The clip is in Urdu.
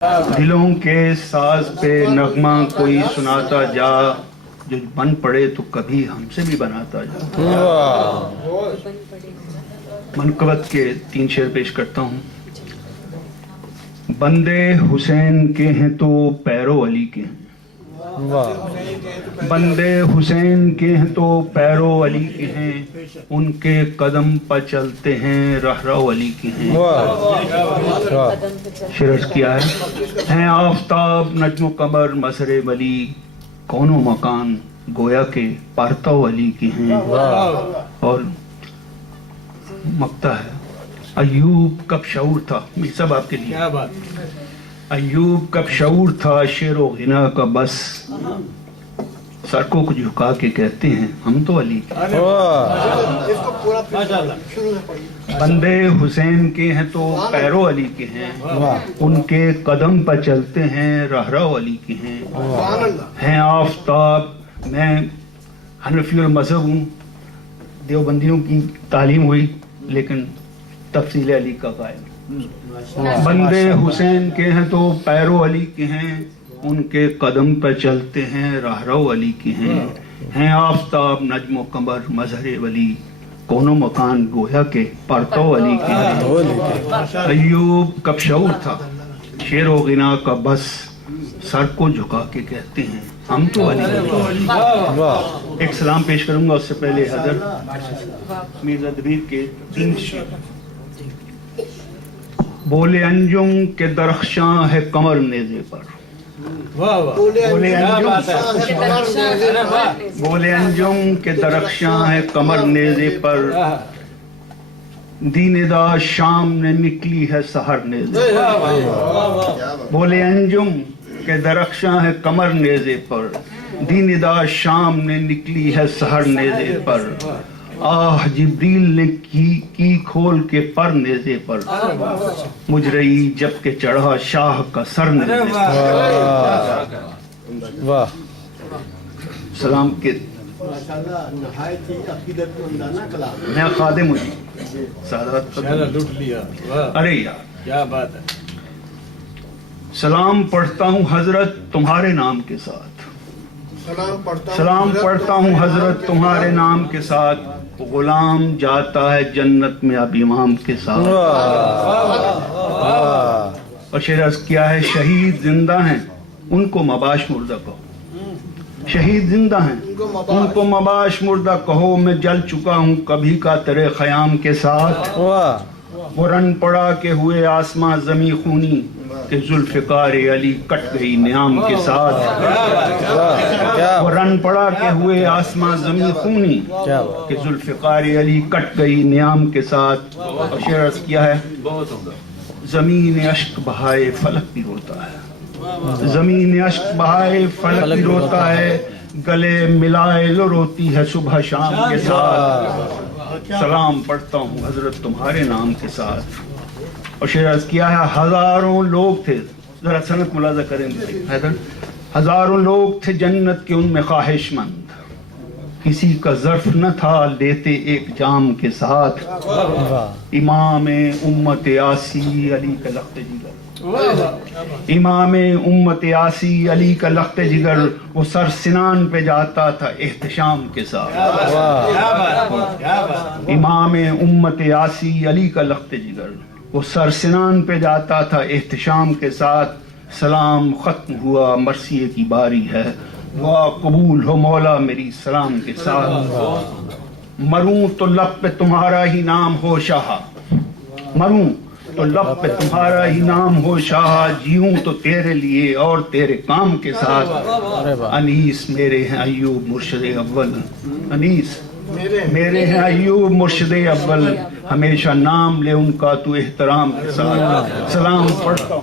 دلوں کے ساز پہ نغمہ کوئی سناتا جا، جو بن پڑے تو کبھی ہم سے بھی بناتا جا۔ منقبت کے 3 شعر پیش کرتا ہوں۔ بندے حسین کے ہیں تو پیرو علی کے ہیں، بندے حسین کے ہیں تو پیرو علی کے ہیں، ان کے قدم پر چلتے ہیں رہرو علی کے ہیں۔ شرط کیا ہے؟ ہیں آفتاب نجم و قمر مظہر ولی، کون و مکان گویا کے پرتو علی کے ہیں۔ اور مقطع ہے، ایوب کب شعور تھا، یہ سب آپ کے لیے۔ ایوب کب شعور تھا شعر و غنا کا، بس سڑکوں کو جھکا کے کہتے ہیں ہم تو علی کے۔ بندے حسین کے ہیں تو پیرو علی کے ہیں، ان کے قدم پر چلتے ہیں رہرو علی کے ہیں۔ ہیں آفتاب، میں حنفی المذہب ہوں، دیوبندیوں کی تعلیم ہوئی لیکن تفصیل علی کا قائل۔ بندے حسین کے ہیں تو پیرو علی کے ہیں، ان کے قدم پہ چلتے ہیں رہرو علی کے ہیں۔ ہیں آفتاب نجم و قمر مظہر ولی، کون و مکان گویا کے پرتو علی کے ہیں۔ ایوب کب شعور تھا شعر و غنا کا، بس سر کو جھکا کے کہتے ہیں ہم تو علی کے۔ ایک سلام پیش کروں گا، اس سے پہلے حضرت میرزا دبیر کے 3 شعر۔ بولے انجم کے درخشاں ہے کمر نیزے پر، بولے انجم کے درخشاں ہے کمر نیزے پر، دین دا شام نے نکلی ہے سحر نیزے پر۔ بولے انجم کے درخشاں ہے کمر نیزے پر، دین دا شام نے نکلی ہے سحر نیزے پر۔ آہ جبریل نے کی کھول کے پر نیزے پر، مجرئی جب کہ چڑھا شاہ کا سر نیزے پر۔ سلام کے میں خادم ہوں سادات ارے یار کیا بات ہے۔ سلام پڑھتا ہوں حضرت تمہارے نام کے ساتھ، سلام پڑھتا ہوں حضرت تمہارے نام کے ساتھ، غلام جاتا ہے جنت میں اب امام کے ساتھ۔ اور شعر عرض کیا ہے، شہید زندہ ہیں ان کو مباش مردہ کہو، شہید زندہ ہیں ان کو مباش مردہ کہو، میں جل چکا ہوں کبھی کا تیرے خیام کے ساتھ۔ وہ رن پڑا کہ ہوئے آسماں زمیں خونی، کہ ذوالفقار علی کٹ گئی نیام کے ساتھ۔ وہ رن پڑا کہ ہوئے آسماں زمیں خونی، کہ ذوالفقار علی کٹ گئی نیام کے ساتھ۔ اور شعر عرض کیا ہے، زمین اشک بہائے فلک بھی روتا ہے، زمین اشک بہائے فلک بھی روتا ہے، گلے ملائے لو روتی ہے صبح شام کے ساتھ۔ سلام پڑھتا ہوں حضرت تمہارے نام کے ساتھ۔ اور شعر عرض کیا ہے، ہزاروں لوگ تھے، ذرا سنت ملاحظہ کریں گے حیدر، ہزاروں لوگ تھے جنت کے ان میں خواہش مند، کسی کا ظرف نہ تھا لیتے ایک جام کے ساتھ۔ امام امت آسی علی کا لخت جگر، امام امت آسی علی کا لخت جگر، وہ سر سنان پہ جاتا تھا احتشام کے ساتھ۔ امام امت آسی علی کا لخت جگر، وہ سر سنان پہ جاتا تھا احتشام کے ساتھ۔ سلام ختم ہوا مرثیے کی باری ہے، دعا قبول ہو مولا میری سلام کے ساتھ۔ مروں تو لب پہ تمہارا ہی نام ہو شاہ، مروں تو لب پہ تمہارا ہی نام ہو شاہ، جیوں تو تیرے لیے اور تیرے کام کے ساتھ۔ انیس میرے ہیں ایوب مرشد اول، انیس میرے ہیں ایوب مرشد اول، ہمیشہ نام لے ان کا تو احترام کے ساتھ۔ سلام پڑھتا ہوں۔